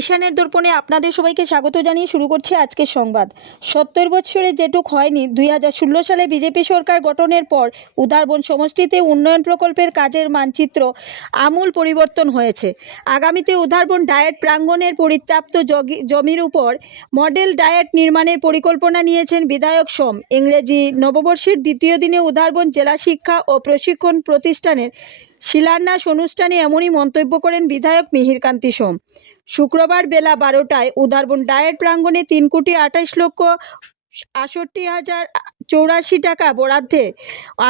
ঈশানের দর্পণে আপনাদের সবাইকে স্বাগত জানিয়ে শুরু করছি আজকের সংবাদ। 70 বছরে যেটুক হয়নি, 2016 সালে বিজেপি সরকার গঠনের পর উধারবন সমষ্টিতে উন্নয়ন প্রকল্পের কাজের মানচিত্র আমূল পরিবর্তন হয়েছে। আগামীতে উধারবন ডায়েট প্রাঙ্গণের পরিত্যক্ত জমির উপর মডেল ডায়েট নির্মাণের পরিকল্পনা নিয়েছেন বিধায়ক সোম। ইংরেজি নববর্ষের দ্বিতীয় দিনে উধারবন জেলা শিক্ষা ও প্রশিক্ষণ প্রতিষ্ঠানের শিলান্যাস অনুষ্ঠানে এমনই মন্তব্য করেন বিধায়ক মিহিরকান্তি সোম। শুক্রবার বেলা 12টায় উধারবন ডায়েট প্রাঙ্গণে 3,28,68,084 টাকা বরাদ্দে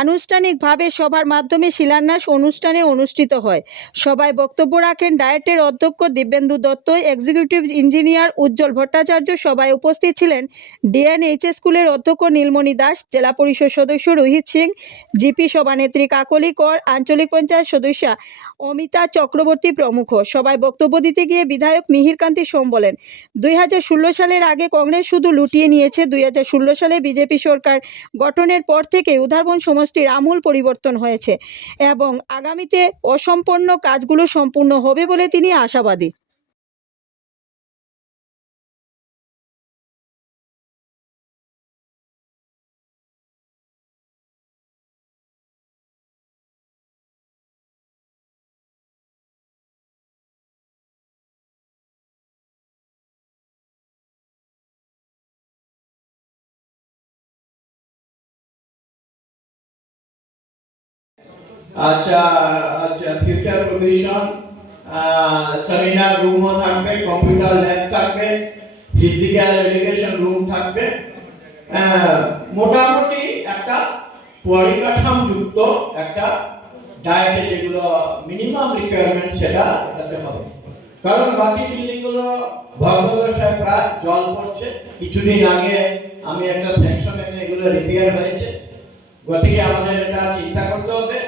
আনুষ্ঠানিকভাবে সভার মাধ্যমে শিলান্যাস অনুষ্ঠানে অনুষ্ঠিত হয়। সভায় বক্তব্য রাখেন ডায়েটের অধ্যক্ষ দিব্যেন্দু দত্ত, এক্সিকিউটিভ ইঞ্জিনিয়ার উজ্জ্বল ভট্টাচার্য। সভায় উপস্থিত ছিলেন ডিএনএইচএস স্কুলের অধ্যক্ষ নীলমণি দাস, জেলা পরিষদ সদস্য রোহিত সিং, জিপি সভানেত্রী কাকলি কর, আঞ্চলিক পঞ্চায়েত সদস্যা অমিতা চক্রবর্তী প্রমুখ। সবাই বক্তব্য দিতে গিয়ে বিধায়ক মিহিরকান্তি সোম বলেন, 2016 সালের আগে কংগ্রেস শুধু লুটিয়ে নিয়েছে। 2016 সালে বিজেপি সরকার গঠনের পর থেকে উধারবন সমষ্টির আমূল পরিবর্তন হয়েছে এবং আগামীতে অসম্পূর্ণ কাজগুলো সম্পূর্ণ হবে বলে তিনি আশাবাদী। আচ্ছা আচ্ছা ফিউচার প্রভিশন সেমিনার রুমও থাকবে, কম্পিউটার ল্যাব থাকবে, ফিজিক্যাল এডুকেশন রুম থাকবে। মোটামুটি একটা পরিকাঠামোযুক্ত একটা ডায়েটে যেগুলো মিনিমাম রিকোয়ারমেন্ট সেটা এটাতে হবে। কারণ বাকি বিল্ডিং গুলো ভগ্নদশায় প্রায় জল পড়ছে। কিছুদিন আগে আমি একটা সেকশন এনে এগুলো রিপেয়ার হয়েছে, গতিকে আমাদের এটা চিন্তা করতে হবে।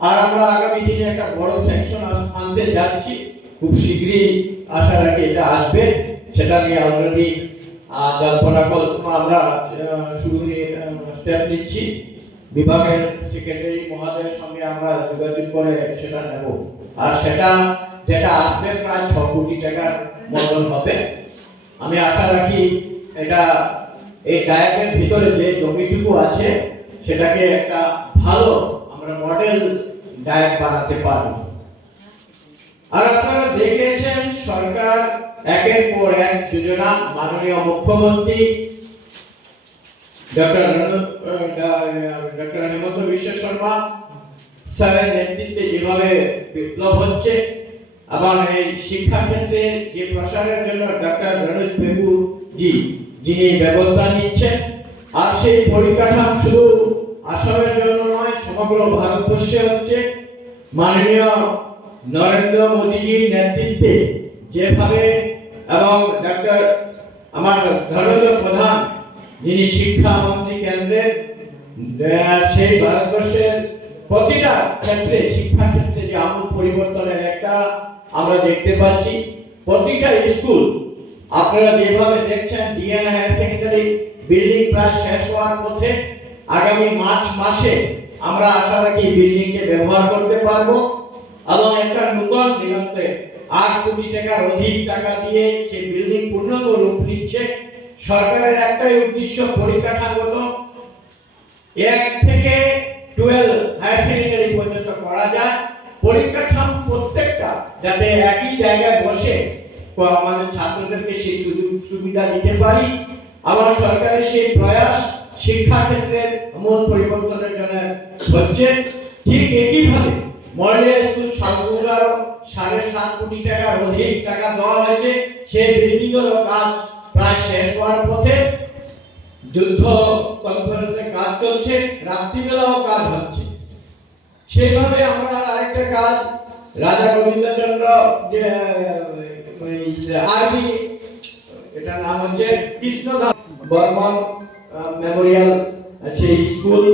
আর আমরা আগামী দিনে একটা বড় সেকশন আনতে যাচ্ছি, খুব শীঘ্রই আশা রাখি এটা আসবে। সেটা নিয়ে অলরেডি জল্পনা কল্পনা আমরা শুরু স্টেপ নিচ্ছি। বিভাগের সেক্রেটারি মহোদয়ের সঙ্গে আমরা যোগাযোগ করে সেটা নেব। আর সেটা যেটা আসবে প্রায় 6 কোটি টাকার মতন হবে। আমি আশা রাখি এটা এই ডায়েটের ভিতরে যে জমিটুকু আছে সেটাকে একটা ভালো আমরা মডেল ডায়েট বানাতে পারব। আর আপনারা দেখেছেন সরকার একের পর এক যোজনা, মাননীয় মুখ্যমন্ত্রী ডক্টর হেমন্ত বিশ্ব শর্মা স্যারের নেতৃত্বে যেভাবে বিপ্লব হচ্ছে, আবার এই শিক্ষা ক্ষেত্রে যে প্রসারের জন্য ডক্টর রণজিৎ পেগু জি যিনি ব্যবস্থা নিচ্ছেন। আর সেই পরিকাঠামো শুধু আসামের জন্য নয়, সমগ্র ভারতবর্ষে হচ্ছে। মাননীয় নরেন্দ্র মোদীজির নেতৃত্বে যেভাবে এবং ডক্টর আমার ধর্মেন্দ্র প্রধান যিনি শিক্ষামন্ত্রী কেন্দ্রের, সেই ভারতবর্ষের প্রতিটা ক্ষেত্রে শিক্ষা ক্ষেত্রে যে আমূল পরিবর্তনের একটা আমরা দেখতে পাচ্ছি। প্রতিটা স্কুল আপনারা যেভাবে দেখছেন, ডিএন হায়ার সেকেন্ডারি বিল্ডিং প্রায় শেষ হওয়ার পথে। আগামী মার্চ মাসে আমরা আশা রাখি বিল্ডিং কে ব্যবহার করতে পারবো এবং একটা নতুন দিগন্তে 8 কোটি টাকার অধিক টাকা দিয়ে সেই বিল্ডিং পূর্ণাঙ্গ রূপ নিচ্ছে। সরকারের একটাই উদ্দেশ্য পরিকাঠামোগত 1 থেকে 12 হায়ার সেকেন্ডারি পর্যন্ত করা যায়। পরিকাঠামো প্রত্যেকটা যাতে একই জায়গায় বসে আমাদের ছাত্রদেরকে সেই সুযোগ সুবিধা দিতে পারি। আমার সরকারের সেই প্রয়াস শিক্ষা ক্ষেত্রের মূল পরিবর্তনের জন্য হচ্ছে। ঠিক একইভাবে মডেল স্কুল সবগুলোর 7.5 কোটি টাকার অধিক টাকা দেওয়া হয়েছে। সেই বিল্ডিং এর কাজ প্রায় শেষ হওয়ার পথে। যুদ্ধ কনফারেন্সে কাজ চলছে, রাত্রিবেলাও কাজ হচ্ছে। সেইভাবে আমরা আরেকটা কাজ রাজা গোবিন্দচন্দ্র যে আরবি, এটা নাম হচ্ছে কৃষ্ণদাস বর্মন মেমোরিয়াল সেই স্কুল,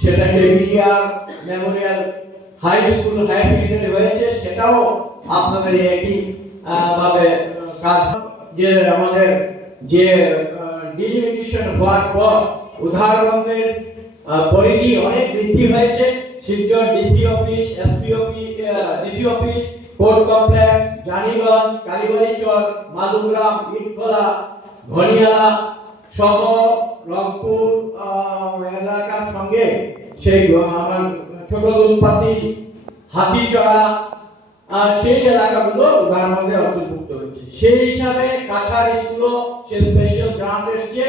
সেটাকে BR memorial high school higher secondary হয়েছে। সেটাও আপনাদের একই ভাবে কাজ। যে আমাদের যে ডিলিমিটেশন হওয়ার পর উধারবনের পরিধি অনেক বৃদ্ধি হয়েছে। Silchar DC office, SP office, DC office, court complex, Janiganj, Kalibarichar, Madhugram, Itkhola, Ghaniala সহ রংপুর এলাকার সঙ্গে সেই আমার ছোট দুধপাতি, হাতিচড়া সেই এলাকাগুলো উড়ার মধ্যে অন্তর্ভুক্ত হয়েছে। সেই হিসাবে কাছাড় স্কুলও সে স্পেশাল গ্রান্ট এসছে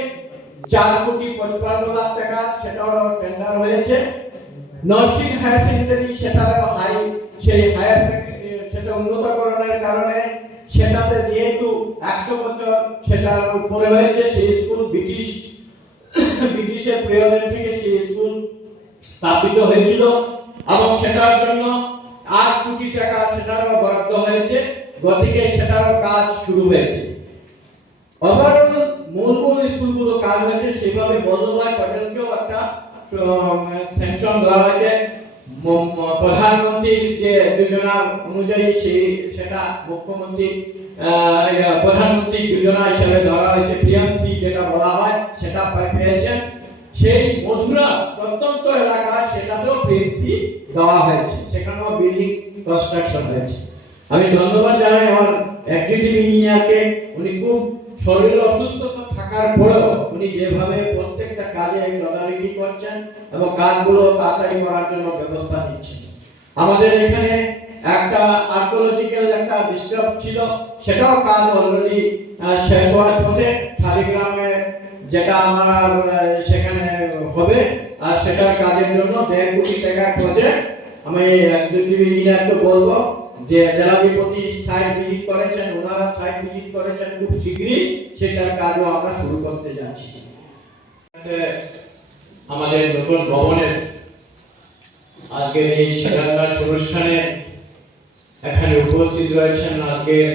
4,55,00,000 টাকা, সেটাও টেন্ডার হয়েছে। নরসিং হায়ার সেকেন্ডারি সেটারও সেই হায়ার সেকেন্ডারি সেটা উন্নতকরণের কারণে সেটাতে যেহেতু 100 বছর সেটার উপরে হয়েছে, সেই স্কুল ব্রিটিশের পিরিয়ডের থেকে সেই স্কুল স্থাপিত হয়েছিল এবং সেটার জন্য 8 কোটি টাকা সেটারও বরাদ্দ হয়েছে, গতিকে সেটারও কাজ শুরু হয়েছে। ওভারঅল মূল স্কুলগুলো কাজ হয়েছে সেইভাবে। বল্লভভাই পটেলকেও একটা স্যাংশন দেওয়া হয়েছে প্রধানমন্ত্রীর যে যোজনা অনুযায়ী, সেটা মুখ্যমন্ত্রী প্রধানমন্ত্রী যোজনা হিসেবে ধরা হয়েছে, পিএমসি যেটা বলা হয়, সেটা পেয়েছেন। সেই মধুরা প্রত্যন্ত এলাকা সেটাতেও পিএমসি দেওয়া হয়েছে, সেখানেও বিল্ডিং কনস্ট্রাকশন হয়েছে। আমি ধন্যবাদ জানাই আমার এক্সিকিউটিভ ইঞ্জিনিয়ারকে। উনি খুব শরীর অসুস্থতা থাকার পরেও উনি যেভাবে প্রত্যেকটা কাজে তদারকি করছেন এবং কাজগুলো তাড়াতাড়ি করার জন্য ব্যবস্থা নিচ্ছেন। আমাদের এখানে একটা আর্কিওলজিক্যাল একটা ডিস্টার্ব ছিল, সেটাও কাজ অলরেডি শেষ হওয়ার পথে। ঠালিগ্রামে যেটা আমার সেখানে হবে, আর সেটার কাজের জন্য 1.5 কোটি টাকা প্রজেক্ট। আমি এক্সিকিউটিভ ইঞ্জিনিয়ারকে বলবো যে জেলাধিপতি সাইট ভিজিট করেছেন, ওনারা সাইট ভিজিট করেছেন, খুব শীঘ্রই সেটার কাজও আমরা শুরু করতে যাচ্ছি। আমাদের নতুন ভবনের আজকের এই শিলান্যাস অনুষ্ঠানে এখানে উপস্থিত রয়েছেন আজকের